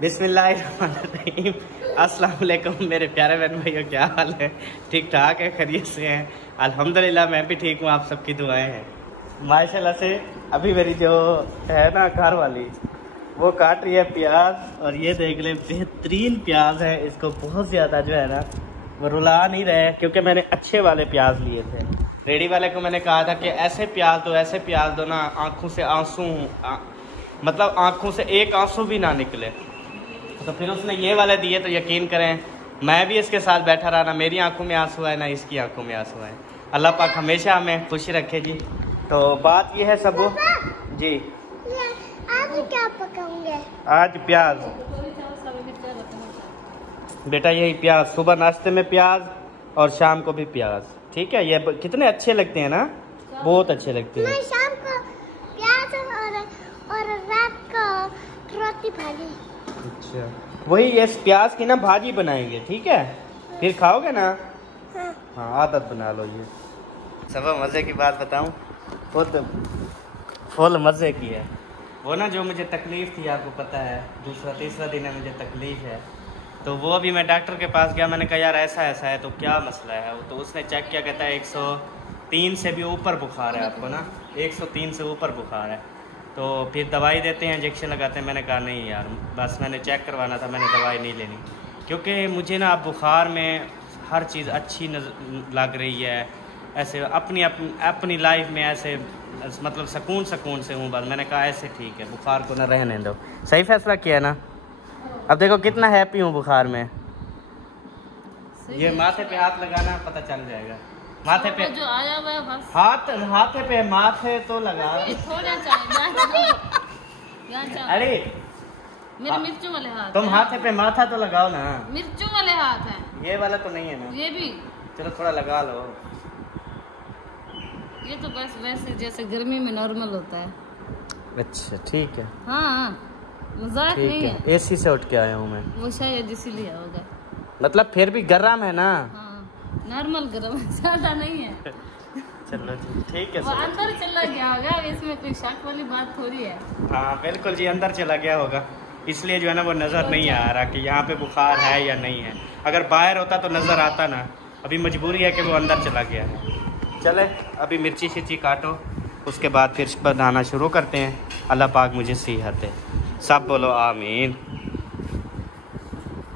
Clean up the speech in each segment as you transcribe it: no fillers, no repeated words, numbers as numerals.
बिस्मिल्लाहिर्रहमानिर्रहीम। अस्सलाम वालेकुम मेरे प्यारे बहन भाइयों, क्या हाल है? ठीक ठाक है, खैरियत से हैं? अल्हम्दुलिल्लाह मैं भी ठीक हूँ, आप सबकी दुआएं हैं। माशाल्लाह से अभी मेरी जो है ना घर वाली, वो काट रही है प्याज, और ये देख ले बेहतरीन प्याज है। इसको बहुत ज़्यादा जो है ना वो रुला नहीं रहे, क्योंकि मैंने अच्छे वाले प्याज लिए थे। रेडी वाले को मैंने कहा था कि ऐसे प्याज दो ना, आँखों से आंसू मतलब आँखों से एक आंसू भी ना निकले। तो फिर उसने ये वाले दिए, तो यकीन करें मैं भी इसके साथ बैठा रहा, ना मेरी आंखों में आंसू आए ना इसकी आंखों में आंसू आए। अल्लाह पाक हमेशा हमें खुश रखे जी। तो बात ये है सब जी, आज क्या पकाओगे? आज प्याज बेटा, यही प्याज, सुबह नाश्ते में प्याज और शाम को भी प्याज। ठीक है, ये कितने अच्छे लगते हैं ना, बहुत अच्छे लगते हैं। शाम को प्याज और रात को रोटी भाजी। अच्छा, वही ये प्याज की ना भाजी बनाएंगे, ठीक है? फिर खाओगे ना? हाँ, आदत बना लो। ये सब मज़े की बात बताऊं, फुल मज़े की है। वो ना जो मुझे तकलीफ़ थी, आपको पता है, दूसरा तीसरा दिन है मुझे तकलीफ़ है, तो वो अभी मैं डॉक्टर के पास गया। मैंने कहा यार ऐसा ऐसा है, तो क्या मसला है? तो उसने चेक किया, कहता है 103 से भी ऊपर बुखार है आपको ना, 103 से ऊपर बुखार है। तो फिर दवाई देते हैं, इंजेक्शन लगाते हैं। मैंने कहा नहीं यार, बस मैंने चेक करवाना था, मैंने दवाई नहीं लेनी, क्योंकि मुझे ना अब बुखार में हर चीज़ अच्छी लग रही है। ऐसे अपनी लाइफ में ऐसे मतलब सुकून से हूँ बस। मैंने कहा ऐसे ठीक है, बुखार को ना रहने दो। सही फैसला किया ना। अब देखो कितना हैप्पी हूँ बुखार में। ये माथे पे हाथ लगाना, पता चल जाएगा। माथे पे जो आया हुआ है बस। हाथे पे माथे तो लगा। अरे मेरे मिर्चों वाले हाथ, तुम हाथे पे माथा तो लगाओ ना। मिर्चों वाले हाथ हैं। ये वाला तो नहीं है ना? ये भी चलो थोड़ा लगा लो। ये तो बस वैसे जैसे गर्मी में नॉर्मल होता है। अच्छा ठीक है। हाँ, मजाक नहीं है। एसी से उठ के आया हूँ मैं। वो शायद इसीलिए होगा। मतलब फिर भी गर्म है ना? हाँ, नॉर्मल गर्म है, ज्यादा नहीं है। चलो जी ठीक है। वो अंदर चला गया होगा, इसमें कोई शक वाली बात थोड़ी है। हाँ बिल्कुल जी, अंदर चला गया होगा, इसलिए जो है ना वो नज़र नहीं आ रहा कि यहाँ पे बुखार है या नहीं है। अगर बाहर होता तो नज़र आता ना। अभी मजबूरी है कि वो अंदर चला गया है। चले अभी मिर्ची शिर्ची काटो, उसके बाद फिर बनाना शुरू करते हैं। अल्लाह पाक मुझे सेहत दे। सब बोलो आमीन।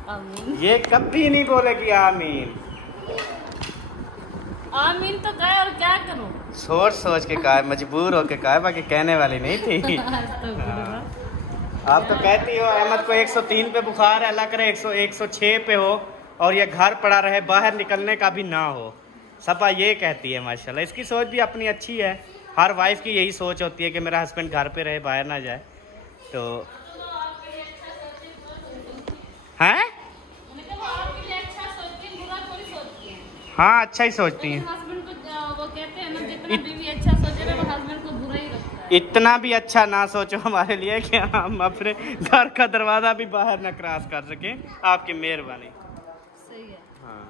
आमीन। ये कभी नहीं बोलेगी आमीन। आमीन तो कहे, और क्या करूं? सोच सोच के कहा, मजबूर होके कहा, बाकी कहने वाली नहीं थी। आप तो कहती हो अहमद को 103 पे बुखार है, अल्लाह करे 106 पे हो और ये घर पड़ा रहे, बाहर निकलने का भी ना हो। सपा ये कहती है। माशाल्लाह, इसकी सोच भी अपनी अच्छी है। हर वाइफ की यही सोच होती है कि मेरा हस्बैंड घर पे रहे, बाहर ना जाए। तो हैं? हाँ, अच्छा ही सोचती हैं। हस्बैंड को वो कहते हैं ना, जितना बीवी अच्छा सोचे ना, वो हस्बैंड को बुरा ही रखता है। इतना भी अच्छा ना सोचो हमारे लिए कि हम अपने घर का दरवाजा भी बाहर ना क्रॉस कर सकें। आपकी मेहरबानी। सही है। हाँ,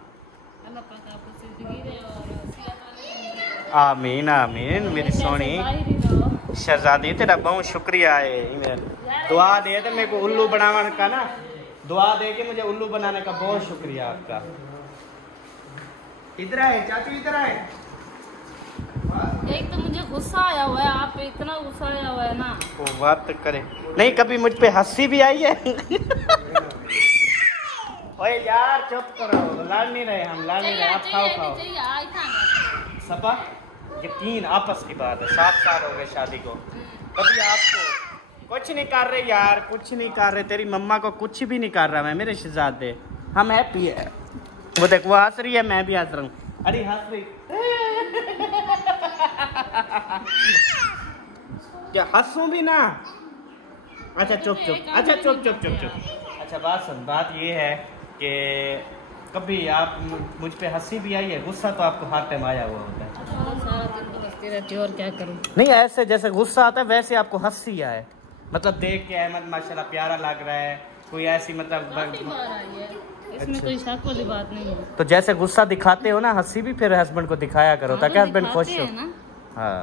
अल्लाह पाक आपको जिंदगी दे और सेहत वाली। आमीन आमीन। मेरी सोनी शहजादी, तेरा बहुत शुक्रिया है। दुआ दे दे मेरे को उल्लू बनाने का ना, दुआ दे के मुझे उल्लू बनाने का बहुत शुक्रिया आपका। इधर आए चाचू, इधर आए। एक तो मुझे गुस्सा आया हुआ है आप पे, इतना गुस्सा आया हुआ है ना। वो बात तो करे नहीं, कभी मुझ पे हंसी भी आई है? ओए यार चुप करो, लड़ नहीं रहे हम, लड़ नहीं रहे। आप खाओ खाओ। सपा यकीन आपस की बात है, 7 साल हो गए शादी को, कभी आपको कुछ नहीं कर रहे यार, कुछ नहीं कर रहे। तेरी मम्मा को कुछ भी नहीं कर रहा मैं, मेरे शहजादे, हम हैप्पी है। वो देख वो हंस रही है, मैं भी हंस रहा हूँ। अरे हंस रही क्या? हंसूं भी ना? अच्छा चुप चुप, अच्छा चुप चुप चुप चुप। अच्छा बात सुन, बात ये है कि कभी आप मुझ पे हंसी भी आई है? गुस्सा तो आपको हर टाइम आया हुआ होता है। सारा दिन तो हंसती रहती है, और क्या करूं? नहीं, ऐसे जैसे गुस्सा आता है वैसे आपको हंसी आए, मतलब देख के अहमद माशाल्लाह प्यारा लग रहा है, कोई ऐसी मतलब काफी बार आई है, इसमें अच्छा। कोई शक वाली बात नहीं है। तो जैसे गुस्सा दिखाते हो ना, हंसी भी फिर हस्बैंड को दिखाया करो, ताकि हस्बैंड खुश हो। हाँ,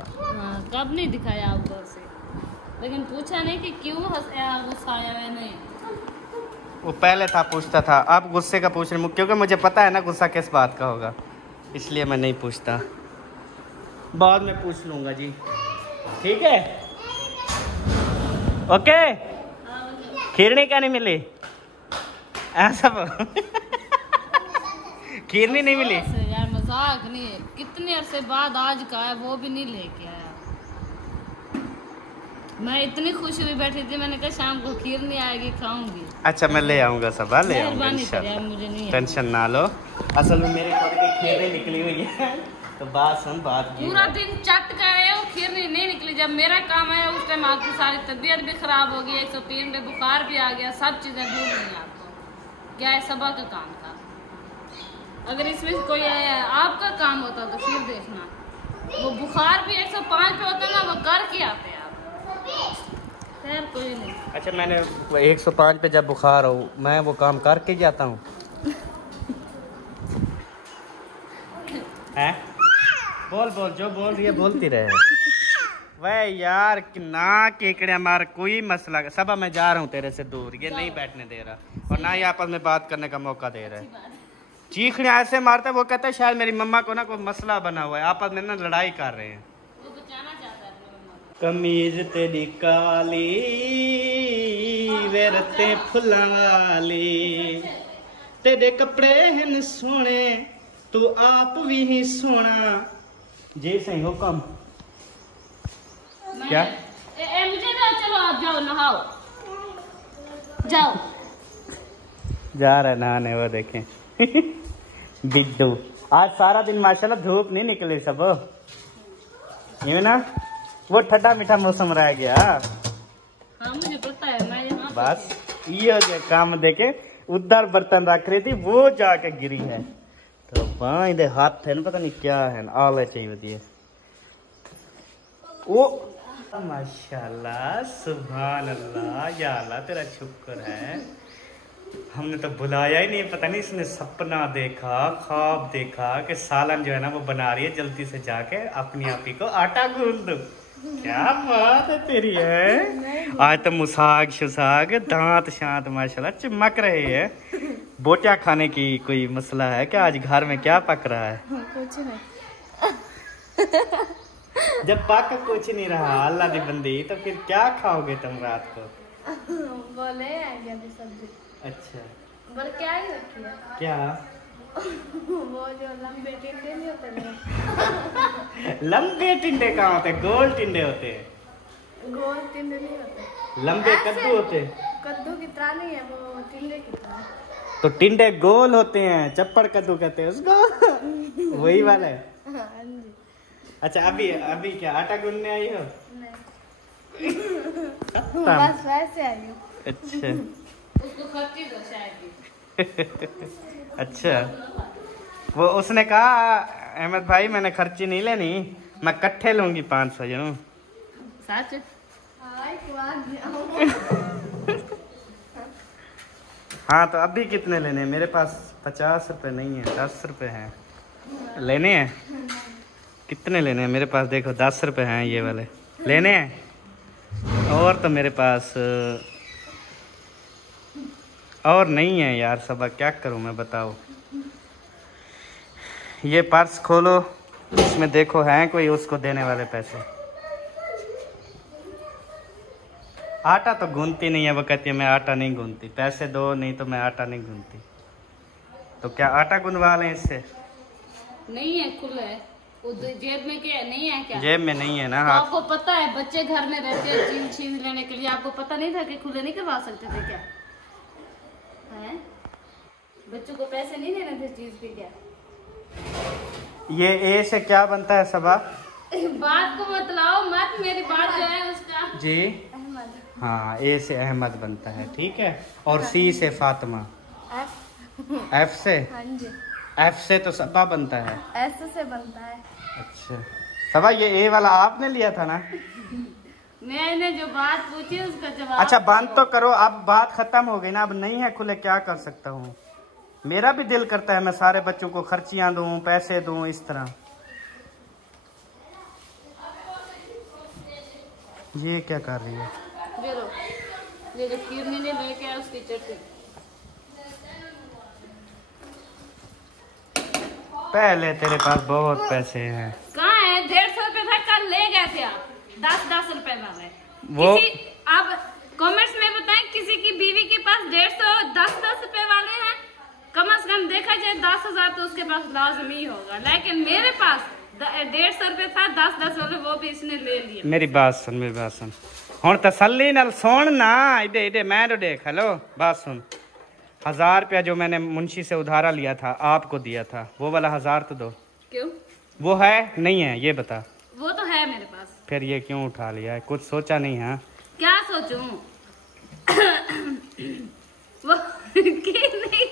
कब नहीं दिखाया आपको ऐसे, लेकिन पूछा नहीं कि क्यों गुस्सा आया है। नहीं वो पहले था पूछता था, अब गुस्से का पूछ रहे, क्योंकि मुझे पता है ना गुस्सा किस बात का होगा, इसलिए मैं नहीं पूछता। बाद में पूछ लूँगा जी, ठीक है। ओके। खीरनी क्या नहीं मिली ऐसा खीरनी नहीं मिली यार, मजाक नहीं है। कितने अरसे बाद आज का है, वो भी नहीं लेके आया। मैं इतनी खुश हुई बैठी थी, मैंने कहा शाम को खीरनी आएगी, खाऊंगी। अच्छा मैं ले आऊँगा सब, ले आऊँगा इंशाल्लाह, मुझे नहीं टेंशन ना लो। असल में मेरे घर की खीरनी निकली हुई है, तो बात पूरा दिन चट कर रहे हो, खीरनी नहीं निकली। जब मेरा काम आया उस टाइम आपकी सारी तबीयत भी खराब हो गई, 103 पे बुखार भी आ गया, सब चीजें भूल गई आपको। क्या है, सबा का काम था। अगर इसमें कोई आपका काम होता तो फिर देखना, वो बुखार भी 105 पे होता ना, वो कर के आते आप। खैर कोई नहीं। अच्छा मैंने 105 पे जब बुखार हो, मैं वो काम करके जाता हूँ हैं? बोल बोल, जो बोल रही है बोलती रहे। वह यार ना केकड़े मार, कोई मसला सब, मैं जा रहा हूँ तेरे से दूर, ये नहीं बैठने दे रहा, और ना ही आपस में बात करने का मौका दे रहा है। चीखने ऐसे मारता है, वो कहता है शायद मेरी मम्मा को ना कोई मसला बना हुआ है, आपस में ना लड़ाई कर रहे हैं। वो बचाना चाहता है अपनी मम्मा को। कमीज तेरी काली वेरते फुल्लां वाली, तेरे कपड़े हैं सोने, तू आप भी ही सोना। जी सही हुक्म। क्या मुझे दो, चलो आप जाओ नहाओ, जाओ। जा रहा है नहाने, वो देखें बिट्टू। आज सारा दिन माशाल्लाह धूप नहीं निकली सब, ये ना वो ठंडा मीठा मौसम रह गया। हाँ मुझे पता है, मैं यहाँ बस ये काम देखे, उधर बर्तन रख रही थी, वो जाके गिरी है, तो बाई दे हाथ है ना, पता नहीं क्या है, आले चाहिए वो। माशाल्लाह सुभान अल्लाह, या अल्लाह तेरा शुक्र है, हमने तो बुलाया ही नहीं। पता नहीं इसने सपना देखा, ख्वाब देखा कि सालन जो है ना वो बना रही है, जल्दी से जाके अपनी आप ही को आटा गूंद दो। क्या बात है तेरी है, आज तो मुसाग शुसाग दांत शांत माशाल्लाह चिमक रहे हैं। बोटियां खाने की कोई मसला है क्या? आज घर में क्या पक रहा है? कुछ नहीं। जब पक कुछ नहीं रहा अल्लाह दी बंदी, तो फिर क्या खाओगे तुम रात को? बोले आएंगे अभी सब्जी। अच्छा पर क्या ही रखी है? क्या? वो जो लंबे टिंडे नहीं होते लंबे टिंडे कहाँ होते? गोल टिंडे होते हैं। गोल टिंडे नहीं होते, लंबे कद्दू होते हैं। कद्दू की तरह नहीं है, वो टिंडे की तरह। तो टिंडे गोल होते हैं, चप्पड़ कद्दू कहते हैं उसको। वही वाला है। हाँ जी। अच्छा अभी अभी क्या आटा गूंदने आई हो? बस वैसे आई हूँ। अच्छा उसको खर्ची दो शायद। अच्छा वो उसने कहा अहमद भाई मैंने खर्ची नहीं लेनी, मैं कट्ठे लूंगी 500 जनू। सच? हाँ तो अभी कितने लेने? मेरे पास 50 रुपए नहीं है, 10 रुपए हैं। लेने हैं? कितने लेने हैं? मेरे पास देखो 10 रुपए हैं, ये वाले लेने हैं। और तो मेरे पास और नहीं है यार सबा, क्या करूं मैं बताओ। ये पर्स खोलो, इसमें देखो हैं कोई उसको देने वाले पैसे। आटा तो गूंथती नहीं है, वो कहती है मैं आटा नहीं गूंथती, पैसे दो नहीं तो मैं आटा नहीं गूंथती। तो क्या आटा गूंथवा लें इससे? नहीं है, खुला है। वो जेब में क्या नहीं है क्या? जेब में नहीं है ना। तो आपको पता है बच्चे घर में रहते हैं चीज लेने के लिए, आपको पता नहीं था कि खुले नहीं करवा सकते थे क्या? हैं? बच्चों को पैसे नहीं देने थे चीज के क्या? ये ए से क्या बनता है सबा? बात को बतलाओ मत, मेरी बात जो है उसका जी अहमद। हाँ ए से अहमद बनता है, ठीक है। और सी से फातिमा। एफ से? हाँ जी। एफ से तो सबा बनता है। एस से बनता है। अच्छा सबा ये ए वाला आपने लिया था ना? मैंने जो बात पूछी उसका जवाब। अच्छा बंद तो करो, अब बात खत्म हो गई ना, अब नहीं है खुले, क्या कर सकता हूँ। मेरा भी दिल करता है मैं सारे बच्चों को खर्चियाँ दूँ, पैसे दूँ, इस तरह। ये क्या कर रही है? ये जो खीरनी ने लेके आया उसकी चटनी। पहले तेरे पास बहुत पैसे हैं। कहाँ है? 150 रुपए था, कल ले गए थे आप 10-10 रुपए वाले। वो आप कमेंट्स में बताएं, किसी की बीवी के पास 150 10-10 रुपए वाले हैं, कम से कम देखा जाए 10,000 तो उसके पास लाजमी होगा। लेकिन मेरे पास 150 रुपए था, 10-10 वाले, वो भी इसने ले लिए। मेरी बात सुन हुण तसल्ली नाल सुन ना, इधे इधे मैं तो देख। हेलो, बात सुन। 1000 रुपया जो मैंने मुंशी से उधारा लिया था, आपको दिया था, वो वाला 1000 तो दो। क्यों? वो है नहीं है, ये बता। वो तो है मेरे पास। फिर ये क्यों उठा लिया है? कुछ सोचा नहीं है? क्या सोचूं? वो नहीं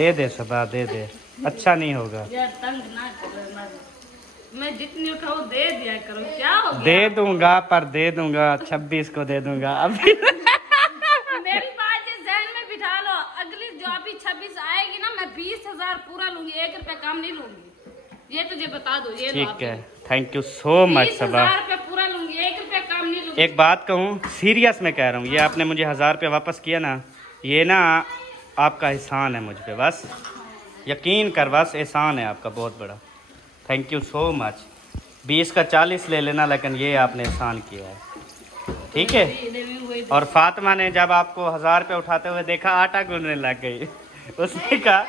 है। दे सबा, दे। अच्छा नहीं होगा यार, तंग ना करो। मैं जितनी उठाऊं दे दिया करो, क्या हो गया? दे दूंगा, पर दे दूंगा 26 को दे दूंगा अभी। मेरी बात ये ज़हन में बिठा लो, अगली जो अभी 26 आएगी ना, मैं 20,000 पूरा लूंगी, 1 रुपया कम नहीं लूंगी, ये तुझे बता दो। ये ठीक है, थैंक यू सो मच सबा। 20,000 रुपया पूरा लूंगी, 1 रुपया कम नहीं लूंगी। एक बात कहूँ, सीरियस में कह रहा हूँ, ये आपने मुझे 1000 रुपया वापस किया ना, ये ना आपका एहसान है मुझ पे, बस यकीन कर, बस एहसान है आपका बहुत बड़ा। Thank you so much. 20 का 40 ले लेना, लेकिन ये आपने एहसान किया है, ठीक है। और फातिमा ने जब आपको 1000 रुपये उठाते हुए देखा, आटा गूंदने लग गई। उसने कहा,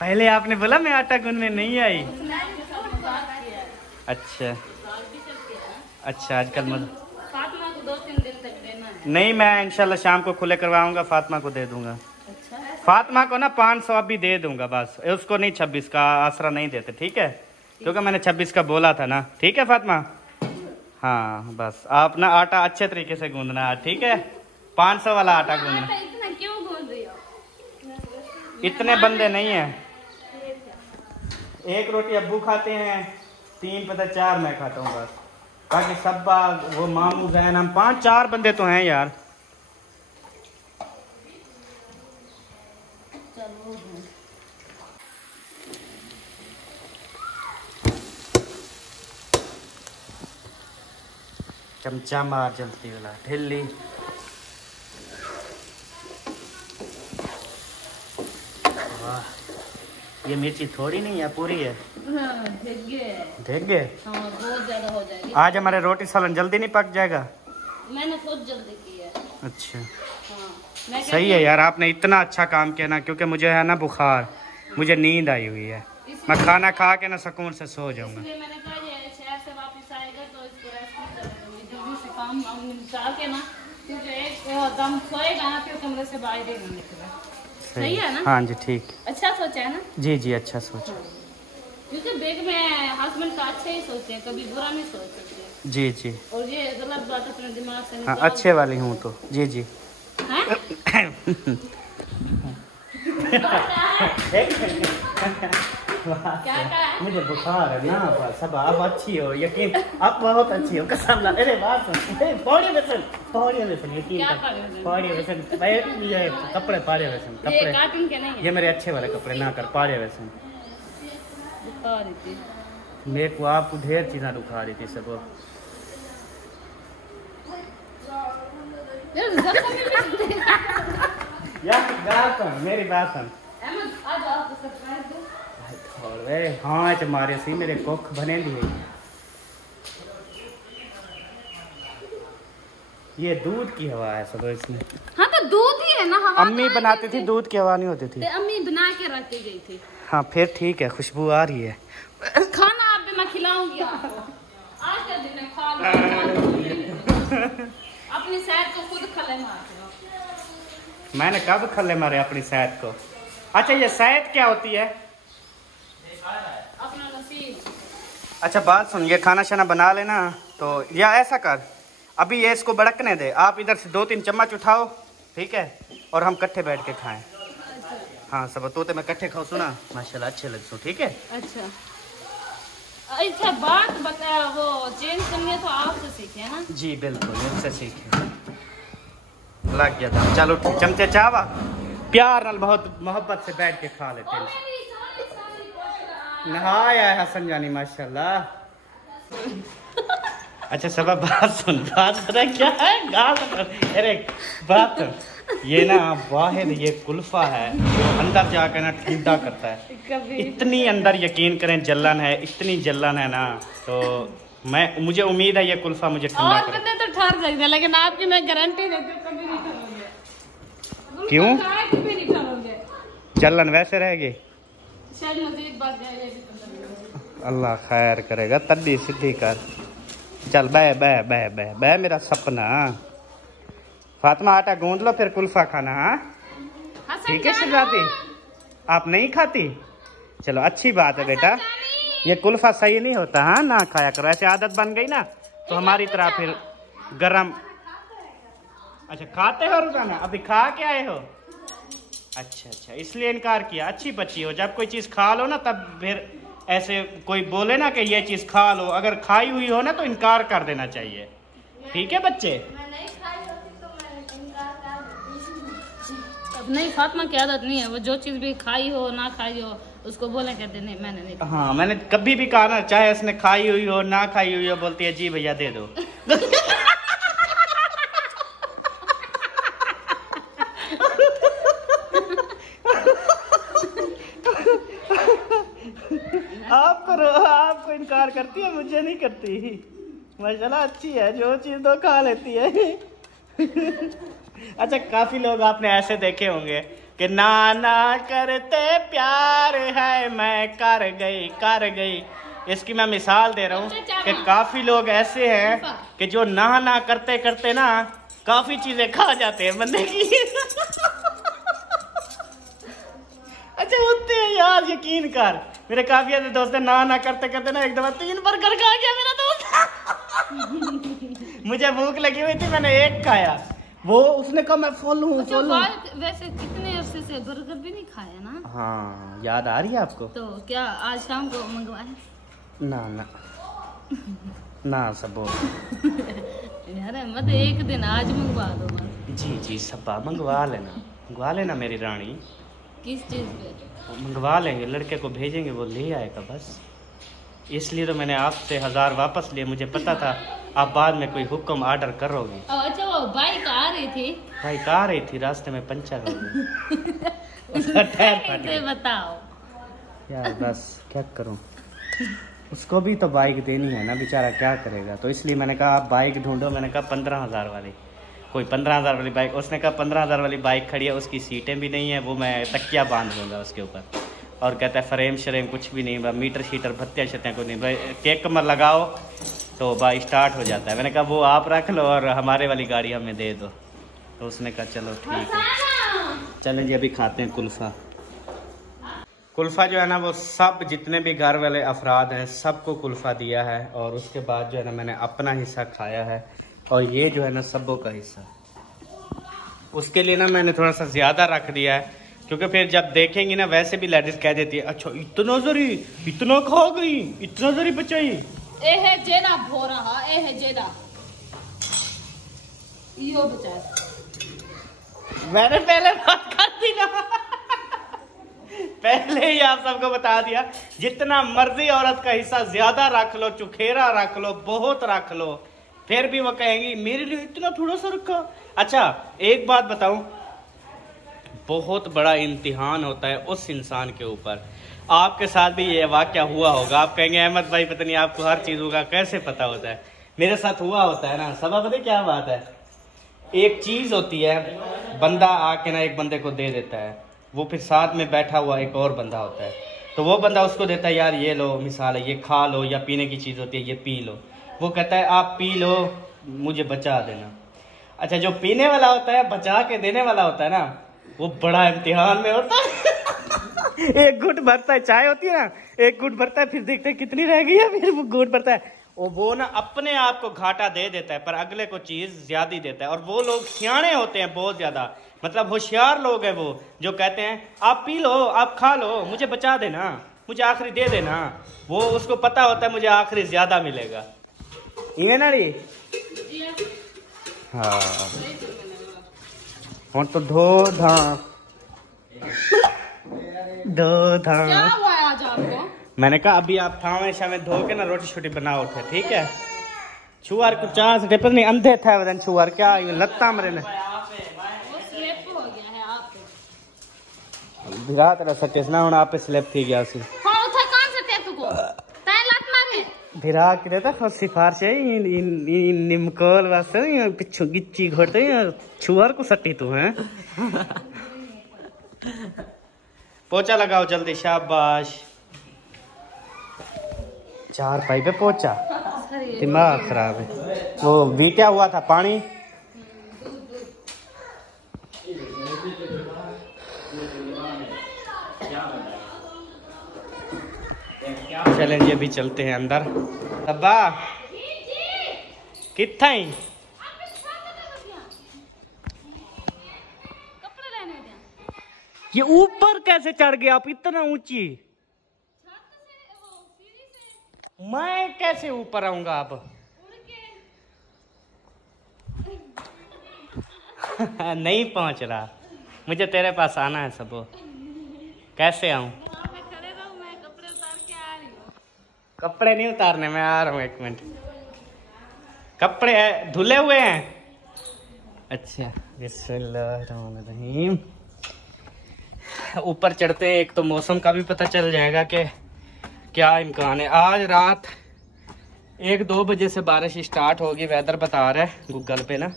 पहले आपने बोला मैं आटा गूंदने नहीं आई। अच्छा, आजकल मुझे फातिमा को 2-3 दिन तक देना है। नहीं, मैं इंशाल्लाह शाम को खुले करवाऊंगा, फातिमा को दे दूंगा। फातिमा को ना 500 अभी दे दूंगा, बस उसको नहीं 26 का आसरा नहीं देते, ठीक है, क्योंकि मैंने 26 का बोला था ना, ठीक है फातिमा। हाँ, बस आप ना आटा अच्छे तरीके से गूंदना है, ठीक है। 500 वाला आटा गूंदना। इतना क्यों गूंद रही हो? इतने बंदे नहीं है, 1 रोटी अब्बू खाते हैं, 3 पता 4 मैं खाता हूँ बस, बाकी सब वो मामू जैन, हम 5-4 बंदे तो हैं यार। चमचा मार जलती वाला ढिल्ली। वाह, ये मिर्ची थोड़ी नहीं है, पूरी है। देख गए? हाँ, बहुत ज्यादा हो जाएगी। आज हमारे रोटी सालन जल्दी नहीं पक जाएगा? मैंने खुद जल्दी की है। अच्छा, हाँ, सही है यार, आपने इतना अच्छा काम किया ना, क्योंकि मुझे है ना बुखार, मुझे नींद आई हुई है, मैं खाना खा के ना सुकून से सो जाऊंगा। मैंने कहा ये शहर से वापस आएगा तो इसको रेस्ट नहीं करेंगे, जल्दी से काम निपटा के ना, क्योंकि एक दम सोएगा ना फिर कमरे से बाहर ही नहीं निकलेगा। सही है ना? हाँ जी, ठीक। अच्छा सोचा है ना? जी, अच्छा सोचा। क्योंकि बेग में हस्बैंड का अच्छा ही सोचते हैं, कभी बुरा नहीं सोच सकते। जी। और ये गलत बात अपने दिमाग से हाँ, अच्छे वाली हूँ तो। जी। क्या है? मुझे बुखार है ना, सब आप अच्छी हो, यकीन, आप बहुत अच्छी हो, कसम ला। अरे बात सुन, पौड़ी वैसन यकीन कर, पौड़ी वैसन, ये कपड़े पाड़े वैसन, कपड़े कार्टून के नहीं है, ये मेरे अच्छे वाले कपड़े ना कर, पाड़े वैसन। मेरे को आपको ढेर चीज़ें दुखा रही थी सब। यार मेरी बात सुन। हाँ, मारे सी मेरे कोख बने दिए। ये दूध की हवा है सब इसमें। हाँ, तो दूध ही है ना, हवा अम्मी बनाती थी, दूध की हवा नहीं होती थी। अम्मी बना के रखती गई थी। हाँ, फिर ठीक है, खुशबू आ रही है। खाना आप भी मैं खिलाऊंगी आपको। आज का दिन है, खा लो। अपनी सेहत को खुद खले मारते हो। मैंने कब खले मारे अपनी सेहत को? अच्छा, ये सेहत क्या होती है? अपना नसीब। अच्छा, बात सुन, ये खाना शाना बना लेना तो, या ऐसा कर, अभी ये इसको बड़कने दे, आप इधर से 2-3 चम्मच उठाओ, ठीक है, और हम इकट्ठे बैठ के खाएं। हाँ, सब तोते में इकट्ठे खाओ, सुना माशाल्लाह अच्छे लगते हो, ठीक है। अच्छा, बात बता, वो चेंज करनी है तो आपसे सीखे ना? जी बिल्कुल, इनसे सीखे। लग गया था, चलो ठीक, चमचे चावा प्यार नाल बहुत मोहब्बत से बैठ के खा लेते हैं। नहाया है हसन जानी माशाल्लाह। अच्छा सबा बात सुन क्या है गाल। अरे बात सुन, ये ना वाहिद ये कुल्फा है जो अंदर जाकर ना ठंडा करता है। इतनी अंदर यकीन करें जलन है, इतनी जलन है ना, तो मुझे उम्मीद है ये कुल्फा मुझे ठंडा और बंदे तो ठहर सकते, लेकिन आपकी मैं गारंटी देती हूँ कभी नहीं ठहरोगे। क्यों? कभी नहीं ठहरोगे, जलन वैसे रहेगी। शायद मजीद बात जाए। अल्लाह खैर करेगा, तद्दी सीधी कर। चल बह बह बह बह बह मेरा सपना। फातिमा आटा गूंद लो फिर कुल्फा खाना। हाँ ठीक है शहजादी, आप नहीं खाती? चलो अच्छी बात है बेटा, ये कुल्फा सही नहीं होता। हाँ ना खाया करो, ऐसे आदत बन गई ना तो हमारी तरह फिर गरम। अच्छा खाते हो रोजाना? अभी खा के आए हो? अच्छा अच्छा इसलिए इनकार किया। अच्छी बच्ची हो, जब कोई चीज खा लो ना तब फिर ऐसे कोई बोले ना कि ये चीज खा लो, अगर खाई हुई हो ना तो इनकार कर देना चाहिए। ठीक है बच्चे? अब नहीं, फातिमा की आदत नहीं है, वो जो चीज भी खाई हो ना खाई हो उसको बोले कहते नहीं मैंने नहीं। हाँ मैंने कभी भी कहा ना, चाहे उसने खाई हुई हो ना खाई हुई हो, बोलती है जी भैया दे दो। आपको इनकार करती है, मुझे नहीं करती। माशाल्लाह अच्छी है, जो चीज दो खा लेती है। अच्छा काफी लोग आपने ऐसे देखे होंगे कि नाना करते प्यार है मैं कर गई। इसकी मैं मिसाल दे रहा हूँ कि काफी लोग ऐसे हैं कि जो ना करते करते ना काफी चीजें खा जाते हैं बंदे की। अच्छा होते हैं यार, यकीन कर। मेरे काफी ऐसे दोस्त ना करते करते ना एक दफा 3 बर्गर खा गया मेरा दोस्त। मुझे भूख लगी हुई थी, मैंने एक खाया, वो उसने कहा मैं फुल हूँ। वैसे कितने अरसे से बर्गर भी नहीं खाया ना? हाँ याद आ रही है आपको? तो क्या आज शाम को मंगवाए? ना सबो। अरे मत एक दिन आज मंगवा दो बस। जी सबा मंगवा लेना मेरी रानी। किस चीज पे? मंगवा लेंगे, लड़के को भेजेंगे वो ले आएगा बस। इसलिए तो मैंने आपसे 1000 वापस लिए, मुझे पता था आप बाद में कोई हुक्म ऑर्डर करोगे। अच्छा वो बाइक आ रही थी रास्ते में पंचर हो गई। बताओ यार बस क्या करूं, उसको भी तो बाइक देनी है ना बेचारा, क्या करेगा। तो इसलिए मैंने कहा आप बाइक ढूंढो। मैंने कहा 15,000 वाली, कोई 15,000 वाली बाइक। उसने कहा 15,000 वाली बाइक खड़ी है, उसकी सीटें भी नहीं है, वो मैं तकिया बांध लूँगा उसके ऊपर। और कहता है फ्रेम श्रेम कुछ भी नहीं, मीटर शीटर भत्तियाँ शत्तियाँ कुछ नहीं, भाई केक कमर लगाओ तो भाई स्टार्ट हो जाता है। मैंने कहा वो आप रख लो और हमारे वाली गाड़ी हमें दे दो। तो उसने कहा चलो ठीक है। चलें जी अभी खाते हैं कुल्फ़ा। कुल्फ़ा जो है ना वो सब जितने भी घर वाले अफराद हैं सबको कुल्फ़ा दिया है, और उसके बाद जो है ना मैंने अपना हिस्सा खाया है, और ये जो है ना सबों का हिस्सा। उसके लिए ना मैंने थोड़ा सा ज़्यादा रख दिया है, क्योंकि फिर जब देखेंगी ना वैसे भी लेडीज कह देती है अच्छा इतना जरी, इतना खा गई, इतना जरी बचाई। ए है जेना भो रहा, ए है जेना यो बचा। मैंने पहले बात कर दी ना, पहले ही आप सबको बता दिया, जितना मर्जी औरत का हिस्सा ज्यादा रख लो, चुखेरा रख लो, बहुत रख लो, फिर भी वो कहेंगी मेरे लिए इतना थोड़ा सा रखा। अच्छा एक बात बताऊं, बहुत बड़ा इम्तिहान होता है उस इंसान के ऊपर। आपके साथ भी ये वाकया हुआ होगा, आप कहेंगे अहमद भाई पता नहीं आपको हर चीज होगा कैसे पता होता है। मेरे साथ हुआ होता है ना सब। पता क्या बात है, एक चीज होती है, बंदा आके ना एक बंदे को दे देता है, वो फिर साथ में बैठा हुआ एक और बंदा होता है, तो वो बंदा उसको देता है यार ये लो, मिसाल है ये खा लो, या पीने की चीज होती है ये पी लो। वो कहता है आप पी लो मुझे बचा देना। अच्छा जो पीने वाला होता है, बचा के देने वाला होता है ना, वो बड़ा इम्तिहान में होता है। एक घुट भरता है, चाय होती है ना, एक घुट भरता है, फिर देखते हैं कितनी रह गई है, फिर वो घुट भरता है, वो ना अपने आप को घाटा दे देता है पर अगले को चीज ज्यादा देता है। और वो लोग सियाने होते हैं बहुत ज्यादा, मतलब होशियार लोग हैं वो, जो कहते हैं आप पी लो, आप खा लो, मुझे बचा देना, मुझे आखिरी दे देना। वो उसको पता होता है मुझे आखिरी ज्यादा मिलेगा। ये ना री हाँ और तो धो धा क्या हुआ आज आपको? मैंने कहा अभी आप थामे शामे धो के ना रोटी छोटी बनाओ उठे, ठीक है? छुआर को चांस टेपर नहीं अंधे था वदन छुआर क्या लत्ता मरे ने रात रा सके ना हुन आपे स्लिप थी गया सी हां उठा कौन से ते तू को तय लत मारे भिरा के देता सिफारिश है इन निमकोल वास्ते पिछु गिच्ची घोड़ते छुआर को सट्टी तू हैं पोछा लगाओ जल्दी शाबाश 4 पाई पे पोछा दिमाग खराब है वो भी क्या हुआ था पानी चलें जी अभी चलते हैं अंदर अब्बा कितना ही ये ऊपर कैसे चढ़ गया आप इतना ऊंची मैं कैसे ऊपर आऊंगा अब नहीं पहुंच रहा मुझे तेरे पास आना है सबो कैसे आऊं कपड़े नहीं उतारने मैं आ रहा हूँ 1 मिनट कपड़े धुले हुए हैं अच्छा बिस्मिल्लाहिर्रहमानिर्रहीम ऊपर चढ़ते हैं एक तो मौसम का भी पता चल जाएगा कि क्या इम्कान है आज रात 1-2 बजे से बारिश स्टार्ट होगी वेदर बता रहा है गूगल पे ना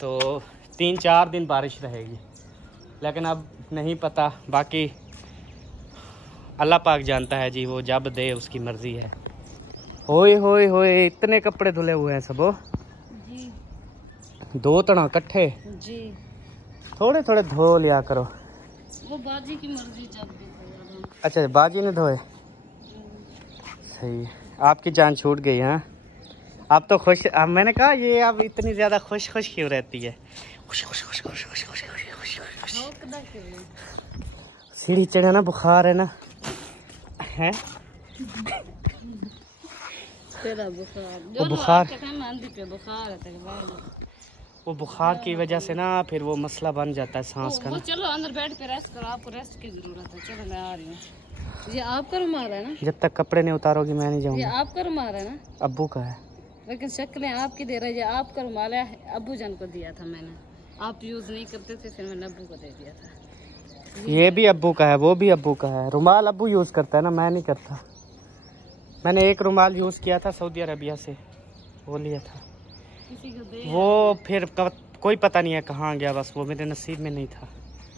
तो 3-4 दिन बारिश रहेगी लेकिन अब नहीं पता बाकी अल्लाह पाक जानता है जी वो जब दे उसकी मर्जी है होए होए होए इतने कपड़े धुले हुए हैं सबो जी 2 तना इकट्ठे जी थोड़े थोड़े धो लिया करो वो बाजी की मर्जी जब दे अच्छा बाजी ने धोए सही आपकी जान छूट गई है आप तो खुश अब मैंने कहा ये अब इतनी ज्यादा खुश खुश क्यों रहती है खुश खुश खुश खुश खुश खुश खुश सीढ़ी चढ़ा ना बुखार है ना है तेरा बुखार वो बुखार की वजह से ना फिर वो मसला बन जाता है सांस का ना चलो अंदर बेड पे रेस्ट करो आपको रेस्ट की जरूरत है चलो मैं आ रही हूँ ये आपका रुमाल है ना जब तक कपड़े नहीं उतारोगी मैं नहीं जाऊंगा ये आपका रुमाल है ना अब्बू का है लेकिन शक्लें आपकी दे रही है आपका रुमाल है अब्बू जान को दिया था मैंने आप यूज नहीं करते थे फिर मैंने अब्बू को दे दिया था ये भी अब्बू का है वो भी अब्बू का है रुमाल अब्बू यूज करता है ना मैं नहीं करता मैंने एक रुमाल यूज किया था सऊदी अरबिया से वो लिया था वो फिर कोई पता नहीं है कहाँ गया बस वो मेरे नसीब में नहीं था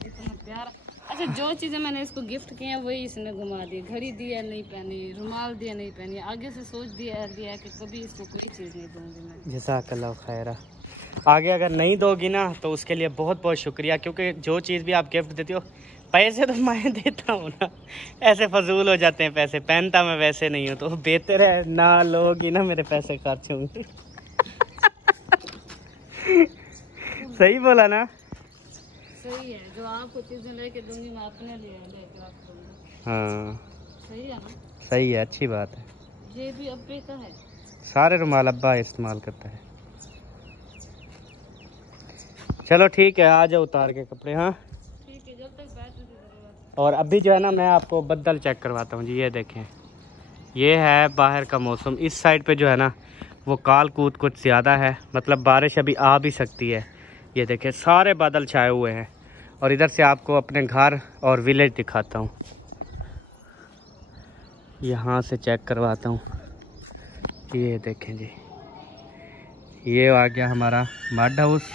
इतना प्यारा अच्छा जो चीजें मैंने इसको गिफ्ट की हैं वही इसने घुमा दी घड़ी दिया नहीं पहनी रुमाल दिया नहीं पहनी आगे से सोच दिया कि कभी इसको कोई चीज नहीं दूंगी मैं जज़ाकल्लाह खैरा आगे अगर नहीं दोगी ना तो उसके लिए बहुत बहुत शुक्रिया क्योंकि जो चीज़ भी आप गिफ्ट देती हो पैसे तो मैं देता हूँ ना ऐसे फजूल हो जाते हैं पैसे पहनता मैं वैसे नहीं हूँ तो बेहतर है ना लोगी ना मेरे पैसे खर्च होंगे सही बोला ना सही है जो आपको चीजें लेके दूंगी मैं अपने लिए लेकर आपको हाँ सही है ना सही है अच्छी बात है ये भी अब्बे का है सारे रुमाल अब्बा इस्तेमाल करता है चलो ठीक है आ जाओ उतार के कपड़े हाँ ठीक है जब तक बैठ और अभी जो है ना मैं आपको बदल चेक करवाता हूँ जी ये देखें ये है बाहर का मौसम इस साइड पे जो है ना वो काल कूद कुछ ज़्यादा है मतलब बारिश अभी आ भी सकती है ये देखें सारे बादल छाए हुए हैं और इधर से आपको अपने घर और विलेज दिखाता हूँ यहाँ से चेक करवाता हूँ ये देखें जी ये आ गया हमारा मड हाउस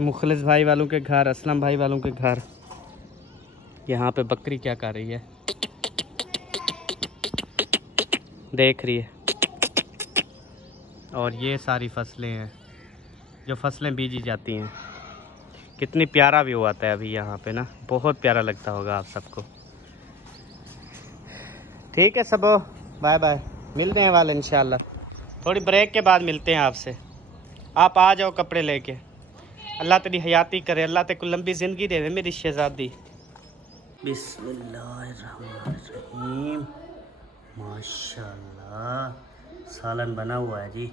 मुखलिस भाई वालों के घर असलम भाई वालों के घर यहाँ पे बकरी क्या कर रही है देख रही है और ये सारी फसलें हैं जो फसलें बीजी जाती हैं कितनी प्यारा व्यू आता है अभी यहाँ पे ना बहुत प्यारा लगता होगा आप सबको ठीक है सबो बाय बाय मिलने हैं वाले इंशाल्लाह थोड़ी ब्रेक के बाद मिलते हैं आपसे आप आ जाओ कपड़े लेके अल्लाह तेरी हयाती करे अल्लाह तेरे को लंबी ज़िंदगी दे दे मेरी शहज़ादी बिस्मिल्लाहिर्रहमानिर्रहीम माशाल्लाह सालन बना हुआ है जी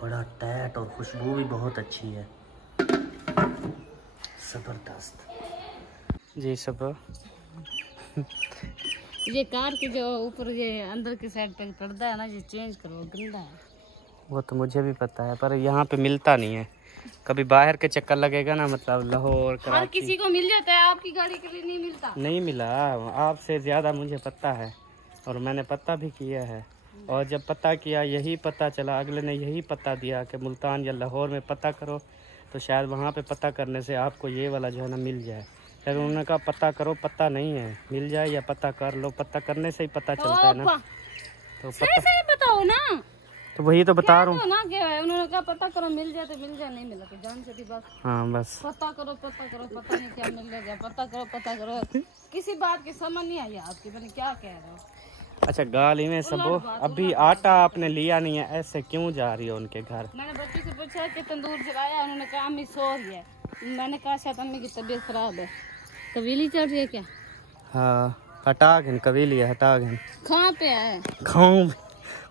बड़ा टाइट और खुशबू भी बहुत अच्छी है ज़बरदस्त जी सब ये कार के जो ऊपर ये अंदर की साइड पे पर्दा है ना, ये चेंज करो, गंदा है। वो तो मुझे भी पता है, पर यहाँ पे मिलता नहीं है। कभी बाहर के चक्कर लगेगा ना, मतलब लाहौर, हर किसी को मिल जाता है, आपकी गाड़ी के लिए नहीं मिलता। नहीं मिला, आपसे ज़्यादा मुझे पता है और मैंने पता भी किया है। और जब पता किया यही पता चला, अगले ने यही पता दिया कि मुल्तान या लाहौर में पता करो, तो शायद वहाँ पे पता करने से आपको ये वाला जो है ना मिल जाए। फिर उन्होंने कहा पता करो, पता नहीं है, मिल जाए या पता कर लो, पता करने से ही पता चलता है ना। तो सही बताओ ना, तो वही तो बता रहा हूँ ना, क्या है, उन्होंने कहा पता करो, मिल जाए तो मिल जाए, नहीं मिला तो जान से बस। हाँ बस पता करो, पता नहीं क्या मिलेगा, पता करो किसी बात की समझ नहीं आई आपकी, मैंने क्या कह रहे हो। अच्छा गाली में सब अभी आटा आपने लिया नहीं है, ऐसे क्यों जा रही हो उनके घर? मैंने बच्चे से पूछा कि तंदूर जलाया, उन्होंने कहा अम्मी सो रही है। मैंने कहा शायद अम्मी की तबीयत खराब है। कबीली चढ़ रही है क्या? हाँ हटा घन कबीली है, हटा घन। कहाँ पे है?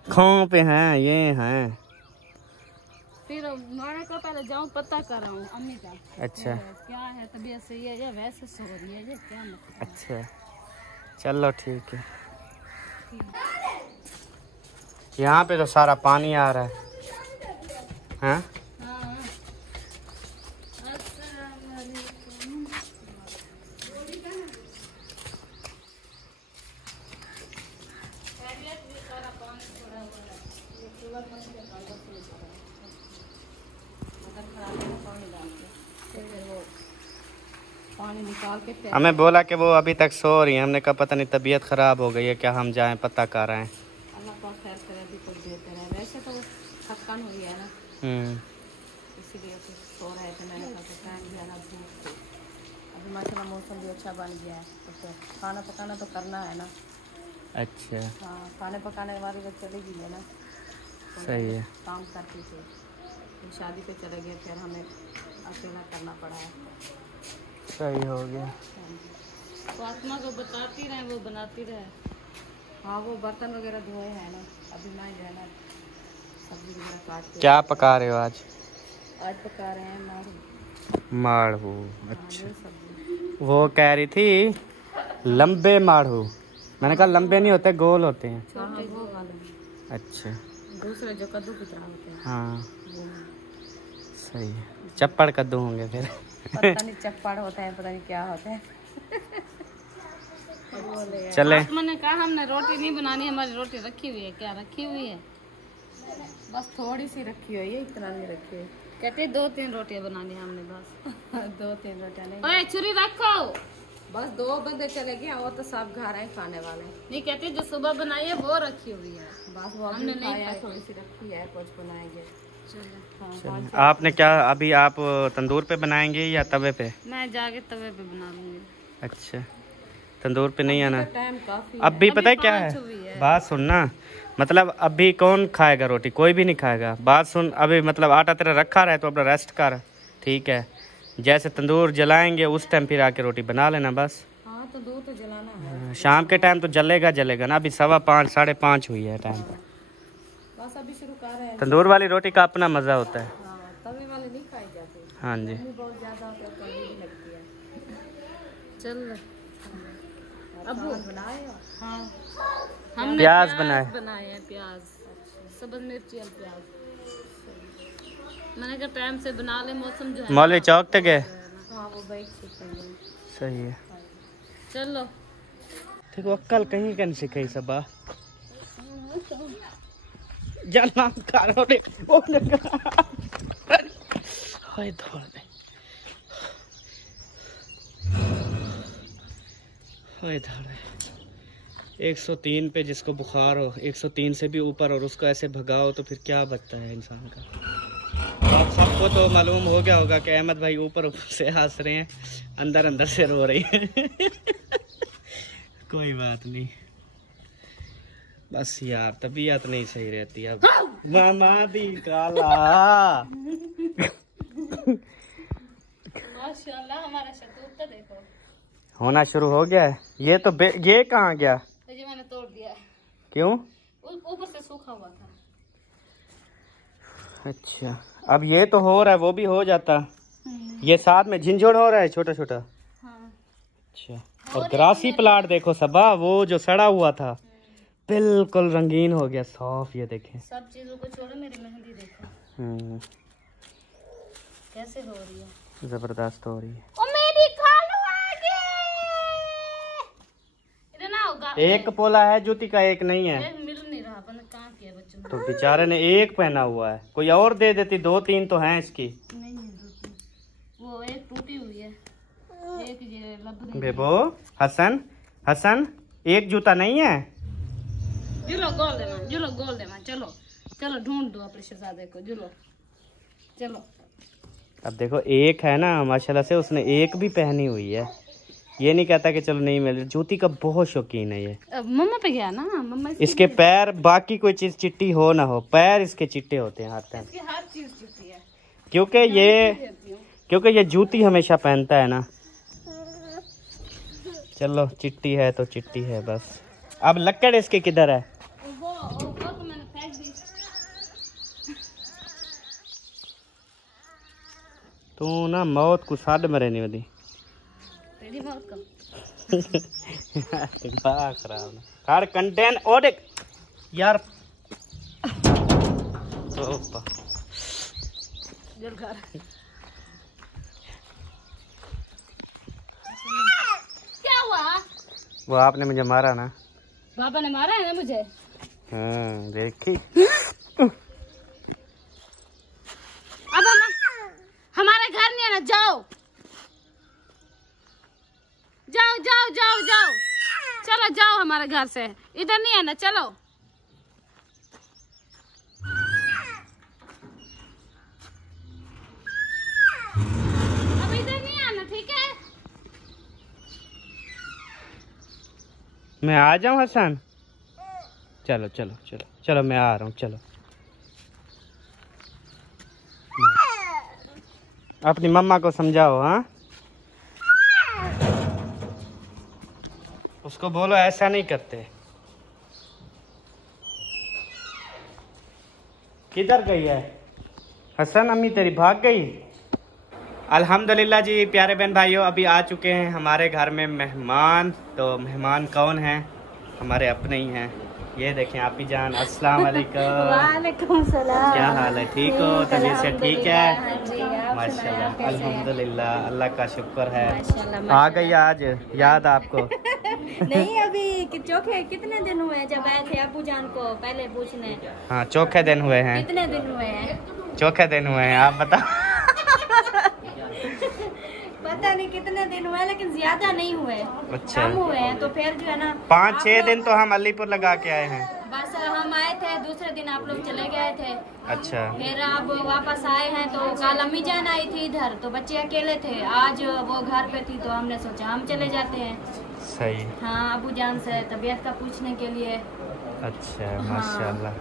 खाओ पे हैं ये हैं। फिर मैंने कहा पहले जाऊँ पता कर रहा हूँ अम्मी का। अच्छा क्या है, तबीयत सही है या वैसे सो रही है, ये क्या मतलब? अच्छा चलो ठीक है। यहाँ पे तो सारा पानी आ रहा है। हाँ पानी निकाल के हमें बोला कि वो अभी तक सो रही है। हमने कहा पता नहीं तबीयत खराब हो गई है क्या, हम जाएं पता कर रहे हैं। अल्लाह पाक खैर करे, अभी कुछ बेहतर है। वैसे तो थकान हुई है ना, इसीलिए कुछ सो रहे थे। मैंने कहा टाइम भी है ना, धूप अभी माशाल्लाह मौसम भी अच्छा बन गया है, तो खाना पकाना तो करना है ना। अच्छा हाँ, खाने पकाने वाली तो चली गई है ना, सही है। काम करती थी, तो शादी पे चले गए, फिर हमें अकेला करना पड़ा है। सही हो गया। फातिमा को बताती रहे, वो बनाती रहे। हाँ, वो बर्तन वगैरह धोए हैं ना, अभी मैं जो है ना सब्जी वगैरह काट के। क्या पका रहे हो आज? आज पका रहे हैं माड़ू। अच्छा वो कह रही थी लंबे माड़ू, मैंने कहा लंबे नहीं होते, गोल होते हैं। वो वाले अच्छा दूसरे जो कद्दू की तरह होते हैं। हाँ सही है, चप्पड़ कद्दू होंगे फिर। पता नहीं चप्पड़ होता है, पता नहीं क्या होता है। चले मैंने कहा हमने रोटी नहीं बनानी, हमारी रोटी रखी हुई है। क्या रखी हुई है? बस थोड़ी सी रखी हुई है, इतना नहीं रखी है। कहते 2-3 रोटियां बनानी है हमने बस। 2-3 रोटियां नहीं। ओए छुरी रखो, बस 2 बंदे चले गए और तो सब घर हैं खाने वाले। नहीं कहते जो सुबह बनाई है वो रखी हुई है, बस वो हमने नहीं खाया, थोड़ी सी रखी है, कुछ बनाएंगे। आपने क्या अभी आप तंदूर पे बनाएंगे या तवे पे? मैं जाके तवे पे बना लूंगी। अच्छा तंदूर पे नहीं आना। टाइम काफी अब भी पता है क्या है, बात सुनना, मतलब अभी कौन खाएगा रोटी? कोई भी नहीं खाएगा। बात सुन, अभी मतलब आटा तेरा रखा रहा है तो अपना रेस्ट कर, ठीक है? जैसे तंदूर जलाएंगे उस टाइम फिर आके रोटी बना लेना बस। हाँ तो दूध तो जलाना है। शाम के टाइम तो जलेगा ना, अभी 5:15 5:30 हुई है टाइम। बस अभी शुरू कर रहे हैं। तंदूर वाली रोटी का अपना मजा होता है। हाँ, तवे वाले नहीं खाई जाती। हाँ जी बहुत ज्यादा लगती है। चल अब बनाए। हाँ हमने प्याज बनाए हैं, प्याज, सब्ज़ मिर्ची और प्याज। मैंने कहा टाइम से बना ले, मौसम जो है। मौलवी चौक तक गए? हाँ वो बाइक से। सही है। चलो ठीक है, कल कहीं का नहीं सीखी सब जला करो रे ओ हाय धोड़ दे हाय धोड़ दे। 103 पे जिसको बुखार हो, 103 से भी ऊपर, और उसको ऐसे भगाओ तो फिर क्या बचता है इंसान का। आप सबको तो मालूम हो गया होगा कि अहमद भाई ऊपर से हंस रहे हैं, अंदर अंदर से रो रही है। कोई बात नहीं, बस यार तबीयत नहीं सही रहती अब। मामा दी काला माशाल्लाह, हमारा शतूत तो देखो होना शुरू हो गया है। ये तो ये कहाँ गया? ये मैंने तोड़ दिया है। क्यों? ऊपर से सूखा हुआ था। अच्छा अब ये तो हो रहा है, वो भी हो जाता। ये साथ में झिंझोड़ हो रहा है छोटा छोटा। हाँ। अच्छा और ग्रासी प्लाट देखो सबा, वो जो सड़ा हुआ था बिल्कुल रंगीन हो गया, साफ। ये देखें, सब चीजों को छोड़ो, मेरी मेहंदी देखो कैसे हो रही है, जबरदस्त हो रही है। ओ मेरी खालू आ गई। इधर ना होगा, एक पोला है जूती का, एक नहीं है। मिल नहीं रहा, अपन कहाँ किया बच्चों ने। तो बेचारे ने एक पहना हुआ है, कोई और दे देती, 2-3 तो हैं इसकी। नहीं है दूसरी, वो एक टूटी हुई है, एक ये लबड़ी। बेबो हसन, हसन एक जूता नहीं है। जुलो गोल दे मां, जुलो गोल दे मां, चलो चलो ढूंढ दो अपने शहजादे को, जुलो चलो। अब देखो एक है ना, माशाल्लाह से उसने एक भी पहनी हुई है। ये नहीं कहता कि चलो नहीं मिल रही, जूती का बहुत शौकीन है ये। अब मम्मा पे गया ना, मम्मा इसके पैर, बाकी कोई चीज चिट्टी हो ना हो, पैर इसके चिट्टे होते हैं हर टाइम, इसकी हर चीज जुती है। क्योंकि ये जूती हमेशा पहनता है ना। चलो चिट्टी है तो चिट्टी है बस। अब लक्कड़ इसके किधर है? वो तो मैंने फेंक दी। तू ना मौत को साढ़ मरे नहीं वधी। तेरी मौत का दिमाग खराब ना कार कंटेन ओडिक यार। ओपा जल कर। क्या हुआ? वो आपने मुझे मारा ना। पापा ने मारा है ना मुझे। देखी। अब हमारे घर नहीं आना, जाओ जाओ जाओ जाओ जाओ, चलो जाओ हमारे घर से, इधर नहीं आना, चलो। अब इधर नहीं आना, ठीक है? मैं आ जाऊं हसन? चलो चलो चलो चलो, मैं आ रहा हूँ, चलो। अपनी मम्मा को समझाओ। हाँ, उसको बोलो ऐसा नहीं करते। किधर गई है हसन? अम्मी तेरी भाग गई। अल्हम्दुलिल्लाह जी प्यारे बहन भाइयों, अभी आ चुके हैं हमारे घर में मेहमान। तो मेहमान कौन हैं? हमारे अपने ही हैं। ये देखें आप ही जान, अस्सलाम वालेकुम। वालेकुम सलाम। क्या हाल है? ठीक हो? तबीयत से ठीक है? माशाल्लाह अल्हम्दुलिल्लाह, अल्लाह का शुक्र है। आ गई आज याद आपको? नहीं अभी चौखे कितने दिन हुए हैं जब आए थे अबू जान को पहले पूछने। हाँ चौखे दिन हुए हैं। कितने दिन हुए हैं? चौखे दिन हुए हैं, आप बताओ। पता नहीं कितने दिन हुए, लेकिन ज्यादा नहीं हुए। अच्छा, कम हुए हैं। तो फिर जो है ना 5-6 दिन तो हम अलीपुर लगा के आए हैं। बस हम आए थे, दूसरे दिन आप लोग चले गए थे। अच्छा, फिर अब वापस आए हैं। तो कल अम्मी जान आई थी इधर, तो बच्चे अकेले थे। आज वो घर पे थी, तो हमने सोचा हम चले जाते हैं। सही। हाँ, अबू जान से तबीयत का पूछने के लिए। अच्छा माशाल्लाह।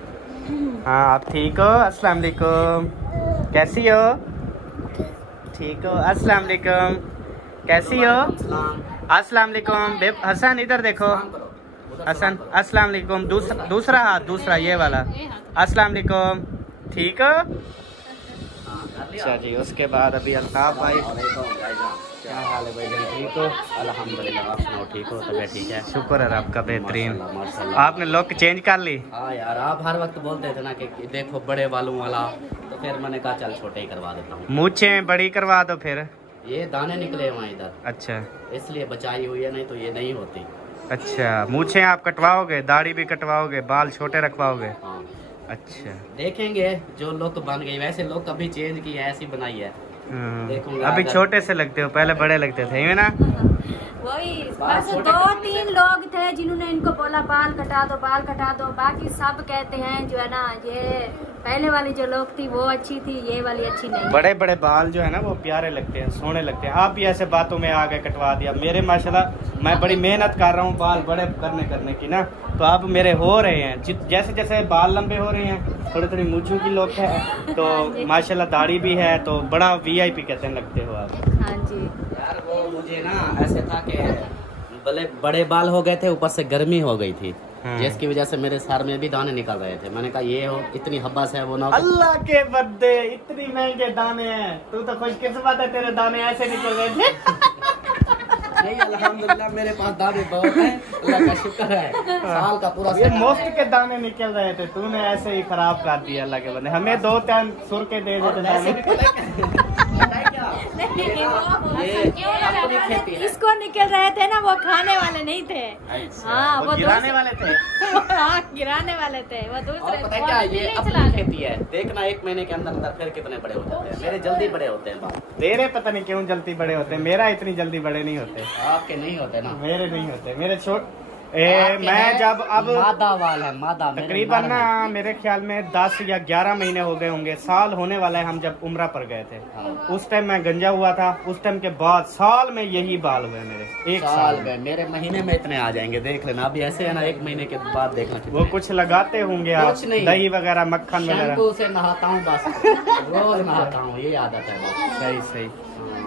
हाँ आप ठीक हो? अस्सलाम वालेकुम। कैसी हो? ठीक हो? अस्सलाम वालेकुम। कैसी हो? अस्सलाम वालेकुम। हसन इधर देखो, हसन अस्सलाम वालेकुम। दूसरा हाथ, दूसरा ये वाला। अस्सलाम वालेकुम। ठीक हो? अच्छा जी, उसके बाद अभी अल्ताफ भाई, क्या हाल है भाई? ठीक हो? अल्हम्दुलिल्लाह, आप सुनाओ, ठीक हो? तबीयत ठीक है? शुक्र है आपका, बेहतरीन। माशाल्लाह। आपने लुक चेंज कर ली। हाँ यार, आप हर वक्त बोलते थे ना कि देखो बड़े बालों वाला, तो फिर मैंने कहा चल छोटे ही करवा देता हूँ। मूछें बड़ी करवा दो फिर। ये दाने निकले वहाँ इधर, अच्छा इसलिए बचाई हुई है, नहीं तो ये नहीं होती। अच्छा, मूछें आप कटवाओगे, दाढ़ी भी कटवाओगे, बाल छोटे रखवाओगे? हाँ, अच्छा, देखेंगे जो लुक बन गई। वैसे लुक अभी चेंज की है, ऐसी बनाई है। देखूंगा अभी अगर- छोटे से लगते हो, पहले बड़े लगते थे, है ना? वही बस 2-3 लोग थे जिन्होंने इनको बोला बाल कटा दो, बाल कटा दो। बाकी सब कहते हैं जो है ना, ये पहले वाली जो लोग थी वो अच्छी थी, ये वाली अच्छी नहीं। बड़े बड़े बाल जो है ना वो प्यारे लगते हैं, सोने लगते हैं। आप भी ऐसे बातों में आ गए, कटवा दिया। मेरे माशाल्लाह मैं बड़ी मेहनत कर रहा हूँ बाल बड़े करने की ना, तो अब मेरे हो रहे हैं। जैसे जैसे बाल लंबे हो रहे हैं, थोड़ी थोड़ी मूंछों की लोग है, तो माशाल्लाह दाढ़ी भी है, तो बड़ा VIP कहते हैं लगते हो आप। हाँ जी यार वो मुझे ना ऐसे था कि भले बड़े बाल हो गए थे, ऊपर से गर्मी हो गई थी, जिसकी वजह से मेरे सर में भी दाने निकल रहे थे। मैंने कहा ये हो, इतनी हब्बस है वो ना। अल्लाह के बद्दे, इतनी महंगे दाने हैं। तू तो खुशकिस्मत है, तेरे दाने ऐसे निकल गए थे। नहीं अल्हम्दुलिल्लाह मेरे पास दाने बहुत हैं, अल्लाह का शुक्र है। साल का पूरा ये मुफ्त के दाने निकल रहे थे, तूने ऐसे ही खराब कर दिया अल्लाह के बंदे। हमें 2 टाइम सुर के दे देते दाने। अपनी खेती है। इसको निकल रहे थे ना, वो खाने वाले नहीं थे। हाँ वो गिराने वाले थे। हाँ गिराने वाले थे वो और दूसरे। पता है क्या, ये अपनी खेती है। देखना 1 महीने के अंदर अंदर फिर कितने बड़े हो जाते हैं। मेरे जल्दी बड़े होते हैं बाल। तेरे पता नहीं क्यों जल्दी बड़े होते हैं, मेरा इतनी जल्दी बड़े नहीं होते। आपके नहीं होते ना, मेरे नहीं होते, मेरे आपके मैं हैं, जब अब मादा वाल है, मादा। मेरे तकरीबन नर ना हैं। मेरे ख्याल में 10 या 11 महीने हो गए होंगे, साल होने वाला है। हम जब उम्रा पर गए थे हाँ। उस टाइम मैं गंजा हुआ था, उस टाइम के बाद साल में यही बाल हुए मेरे। 1 साल में। में मेरे महीने में इतने आ जाएंगे, देख लेना। अभी ऐसे है ना, 1 महीने के बाद देखना कितने। वो कुछ लगाते होंगे आप, कुछ नहीं। दही वगैरह, मक्खन वगैरह। शैम्पू से नहाता हूँ बस, रोज नहाता हूँ, ये आदत है बस। सही सही।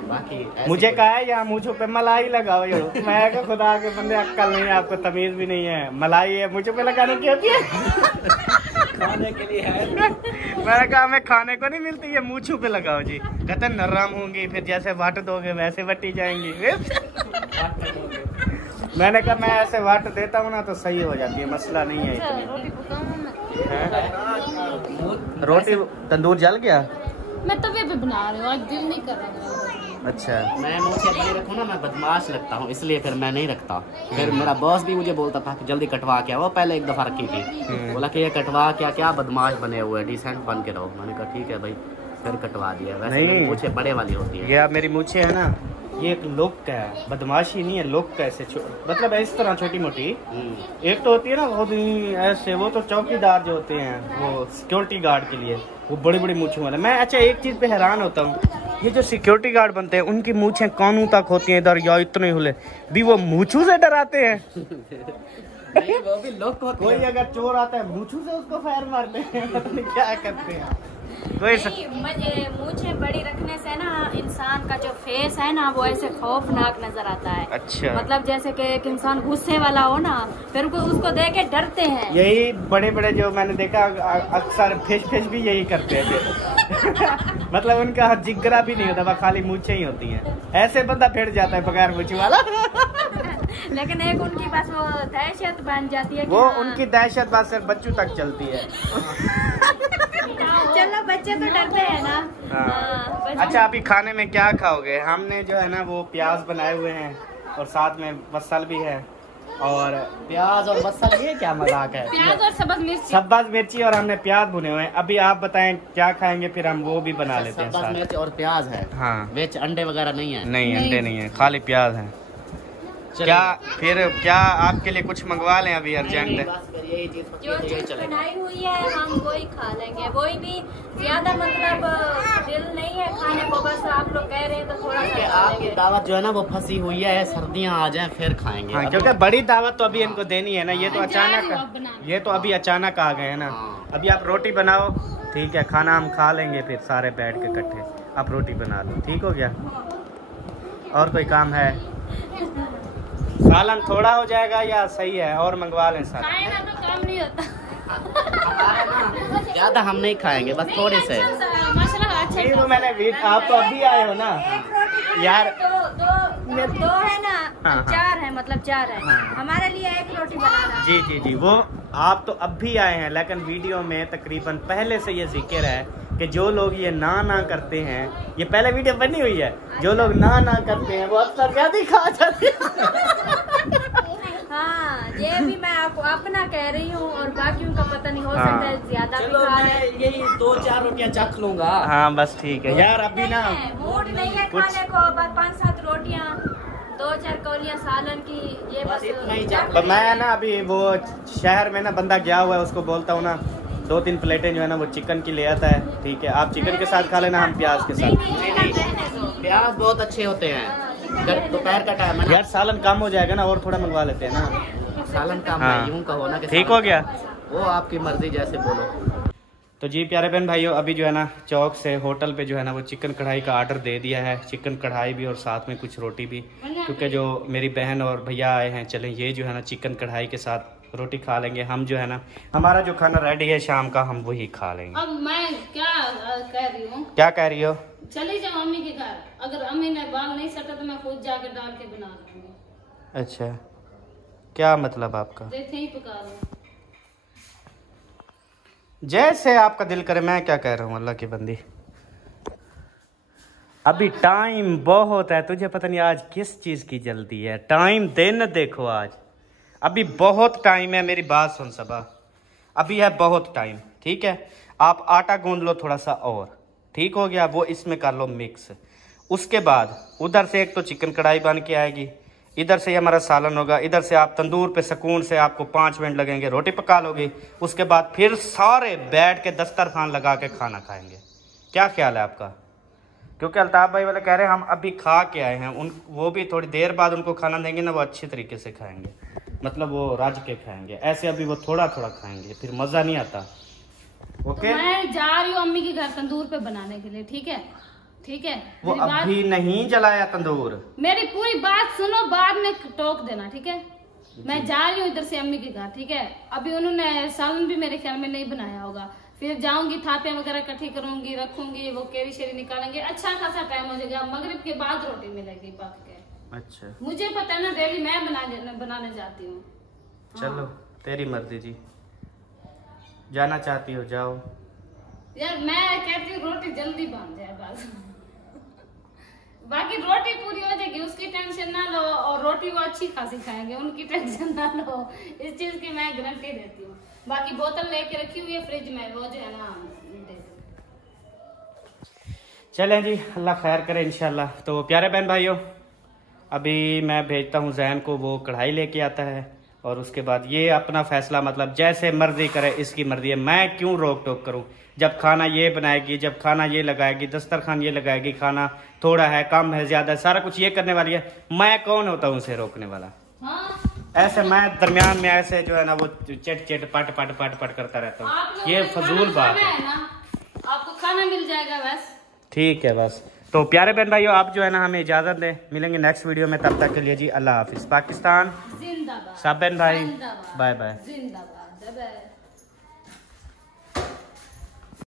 बाकी ऐसे मुझे कोई- कहा है यहाँ मुझे पे मलाई लगाओ यो। मैं कहा खुदा के बंदे अक्ल नहीं है आपको, तमीज भी नहीं है। मलाई है मुझे पे लगाने की होती है। खाने के लिए है। मैंने कहा हमें खाने को नहीं मिलती है, मूछू पे लगाओ जी। कहते नरम होंगी, फिर जैसे वाट दोगे वैसे वटी जाएंगी। मैंने कहा मैं ऐसे वाट देता हूँ ना तो सही हो जाती है, मसला नहीं है इतनी। रोटी पकाऊं मैं? हैं? रोटी तंदूर जल गया? मैं तवे पे बना रही हूँ, आज दिल नहीं कर रहा मेरा। अच्छा। मैं मुझे नहीं रखूँ ना, मैं बदमाश लगता हूँ, इसलिए फिर मैं नहीं रखता। फिर मेरा बॉस भी मुझे बोलता था कि जल्दी कटवा के, वो पहले एक दफा रखी थी, बोला कि ये कटवा क्या, क्या बदमाश बने हुए, डिसेंट बन के रहो। मैंने कहा ठीक है भाई, फिर कटवा दिया। वैसे नहीं। मेरी मूछें बड़े वाली होती है। ये आप मेरी मूछें है ना, ये एक लुक है, बदमाशी नहीं है, लुक कैसे मतलब इस तरह छोटी मोटी। एक तो होती है ना बहुत ही ऐसे, वो तो चौकीदार जो होते हैं, वो सिक्योरिटी गार्ड के लिए वो बड़ी बड़ी मूछों वाले। मैं अच्छा एक चीज पे हैरान होता हूँ, ये जो सिक्योरिटी गार्ड बनते हैं उनकी मूछें कानों तक होती हैं इधर, या इतने हुले भी वो मूछों से डराते हैं। नहीं, वो भी लोग होते कोई हैं। अगर चोर आता है मूछों से उसको फायर मारते हैं, पता नहीं क्या करते हैं। कोई मूछें बड़ी रखने से ना इंसान का जो फेस है ना वो ऐसे खौफनाक नजर आता है। अच्छा। मतलब जैसे कि एक इंसान गुस्से वाला हो ना, फिर उसको देख के डरते हैं। यही बड़े बड़े जो मैंने देखा अक्सर फिश भी यही करते हैं। मतलब उनका जिगरा भी नहीं होता, वह खाली मूछें ही होती हैं। ऐसे बंदा फिर जाता है बगैर मूछे वाला। लेकिन एक उनकी बस वो दहशत बन जाती है कि वो हाँ, उनकी दहशत बस सिर्फ बच्चों तक चलती है। चलो बच्चे तो डरते हैं ना। हाँ, बच्चे- अच्छा अभी खाने में क्या खाओगे? हमने जो है ना वो प्याज बनाए हुए हैं और साथ में बसल भी है, और प्याज और बसल, ये क्या मजाक है? प्याज और सब्ज मिर्ची। सब्ज मिर्ची और हमने प्याज भुने हुए हैं। अभी आप बताएं क्या खाएंगे, फिर हम वो भी बना लेते हैं सब्ज साथ। मिर्च और प्याज है। हाँ। वेज अंडे वगैरह नहीं है। नहीं अंडे नहीं है, खाली प्याज है। क्या फिर क्या आपके लिए कुछ मंगवा लें अभी अर्जेंट है? बस फिर यही चीज होती जो है, तो यही चीज चलेगा। बनाई हुई है हम वही खा लेंगे, वही भी ज्यादा मतलब दिल नहीं है खाने को, बस आप लोग कह रहे हैं तो थोड़ा कि सा खा आपकी लेंगे। दावत जो है ना वो फंसी हुई है, सर्दियाँ आ जाएं फिर खाएंगे। हाँ, अभी- क्योंकि बड़ी दावत तो अभी इनको देनी है ना, ये तो हाँ, जा रही हूँ अब अचानक, बनाने। ये तो अभी अचानक आ गए हैं ना। हाँ। अभी आप रोटी बनाओ, ठीक है, खाना हम खा लेंगे फिर सारे बैठ के इकट्ठे। आप रोटी बना लो, ठीक हो गया? और कोई काम है? सालन थोड़ा हो जाएगा या सही है, और मंगवा लें सालन? खाए ना तो काम नहीं होता। ज्यादा हम नहीं खाएंगे, बस थोड़े से। माशाल्लाह अच्छा नहीं वो मैंने आप तो अभी आए हो ना यार। दो है ना, हाँ। 4 है, मतलब 4 है। हाँ। हमारे लिए 1 रोटी बनाना। जी जी जी, वो आप तो अब भी आए हैं, लेकिन वीडियो में तकरीबन पहले से ये जिक्र है कि जो लोग ये ना करते हैं, ये पहले वीडियो बनी हुई है, जो लोग ना करते हैं वो अक्सर ज्यादा ही खा जाते हैं। हाँ, ये भी मैं आपको अपना कह रही हूँ, और बाकियों का पता नहीं, हो हाँ। सकता है ज्यादा भी चलो खा मैं ले। यही 2-4 रोटियां चख लूंगा। हाँ बस ठीक है यार, अभी ना मूड नहीं है कुछ- खाने को, बस 5-7 रोटियाँ, 2-4 कौलियाँ सालन की, ये बस बस इतना ही चख तो मैं ना अभी वो शहर में ना बंदा गया हुआ है, उसको बोलता हूँ ना 2-3 प्लेटें जो है ना वो चिकन की ले आता है, ठीक है? आप चिकन के साथ खा लेना, हम प्याज के नहीं, साथ। नहीं, चिकन रहने दो। प्याज बहुत अच्छे होते हैं। दोपहर का टाइम है ना, यार सालन कम हो जाएगा ना, और थोड़ा मंगवा लेते हैं ना। सालन का हाँ। मैं यूं कहो ना कि ठीक सालन हो गया? वो आपकी मर्जी, जैसे बोलो। तो जी प्यारे बहन भाइयों, अभी जो है ना चौक से होटल पे जो है ना वो चिकन कढ़ाई का ऑर्डर दे दिया है, चिकन कढ़ाई भी और साथ में कुछ रोटी भी, क्योंकि जो मेरी बहन और भैया आए हैं, चलें ये जो है ना चिकन कढ़ाई के साथ रोटी खा लेंगे। हम जो है ना हमारा जो खाना रेडी है शाम का, हम वही खा लेंगे। अब मैं क्या कह रही हूँ, क्या कह रही हो? चली जाओ अम्मी के घर, अगर अम्मी ने बाल नहीं सटा तो मैं खुद जाके डाल के बना लूंगी। अच्छा, क्या मतलब आपका? देखे ही पका लो, जैसे आपका दिल करे। मैं क्या कह रहा हूँ अल्लाह की बंदी, अभी टाइम बहुत है। तुझे पता नहीं आज किस चीज की जल्दी है। टाइम दिन देखो आज, अभी बहुत टाइम है। मेरी बात सुन सबा, अभी है बहुत टाइम, ठीक है। आप आटा गूंद लो थोड़ा सा और, ठीक हो गया। वो इसमें कर लो मिक्स। उसके बाद उधर से एक तो चिकन कढ़ाई बन के आएगी, इधर से हमारा सालन होगा, इधर से आप तंदूर पे सुकून से आपको 5 मिनट लगेंगे, रोटी पका लोगे। उसके बाद फिर सारे बैठ के दस्तरखान लगा के खाना खाएंगे। क्या ख्याल है आपका? क्योंकि अल्ताफ भाई वाले कह रहे हैं हम अभी खा के आए हैं, उन वो भी थोड़ी देर बाद उनको खाना देंगे ना, वो अच्छी तरीके से खाएंगे, मतलब वो रज के खाएंगे। ऐसे अभी वो थोड़ा थोड़ा खाएंगे, फिर मज़ा नहीं आता। ओके, तो मैं जा रही हूँ अम्मी के घर तंदूर पे बनाने के लिए, ठीक है? ठीक है, वो अभी नहीं जलाया तंदूर। मेरी पूरी बात सुनो, बाद में टोक देना, ठीक है? मैं जा रही हूँ इधर से अम्मी के घर, ठीक है? अभी उन्होंने सालन भी मेरे ख्याल में नहीं बनाया होगा। फिर जाऊंगी, थापियां वगैरह इकट्ठी करूंगी, रखूंगी, वो केरी शेरी निकालेंगे। अच्छा खासा टाइम हो जाएगा, मगरिब के बाद रोटी मिलेगी पक के। अच्छा, मुझे पता है ना, डेली मैं बनाने जाती हूँ। चलो तेरी मर्जी जी, जाना चाहती हो जाओ। यार मैं कहती हूँ रोटी जल्दी बन जाए बस। बाकी रोटी पूरी हो जाएगी, उसकी टेंशन ना लो, और रोटी वो अच्छी खासी खाएंगे, उनकी टेंशन ना लो। इस चीज की मैं गारंटी देती हूँ। बाकी बोतल लेके रखी हुई है फ्रिज में, वो जो है ना दे दो। चलें जी, अल्लाह खैर करे इंशाल्लाह। तो प्यारे बहन भाइयों, अभी मैं भेजता हूँ जैन को, वो कढ़ाई लेके आता है, और उसके बाद ये अपना फैसला, मतलब जैसे मर्जी करे, इसकी मर्जी है। मैं क्यों रोक टोक करूँ? जब खाना ये बनाएगी, जब खाना ये लगाएगी, दस्तरखान ये लगाएगी, खाना थोड़ा है, कम है, ज्यादा है, सारा कुछ ये करने वाली है। मैं कौन होता हूँ उसे रोकने वाला? हाँ? ऐसे मैं दरमियान में ऐसे जो है ना वो चट चट पट पट पट पट करता रहता हूँ। ये फजूल बात है ना, आपको खाना मिल जाएगा बस। ठीक है बस। तो प्यारे बहन भाइयों, आप जो है ना हमें इजाजत दें, मिलेंगे नेक्स्ट वीडियो में। तब तक के लिए जी अल्लाह हाफिज। पाकिस्तान जिंदाबाद। सब बहन भाई, जिंदाबाद। Bye bye. जिंदाबाद।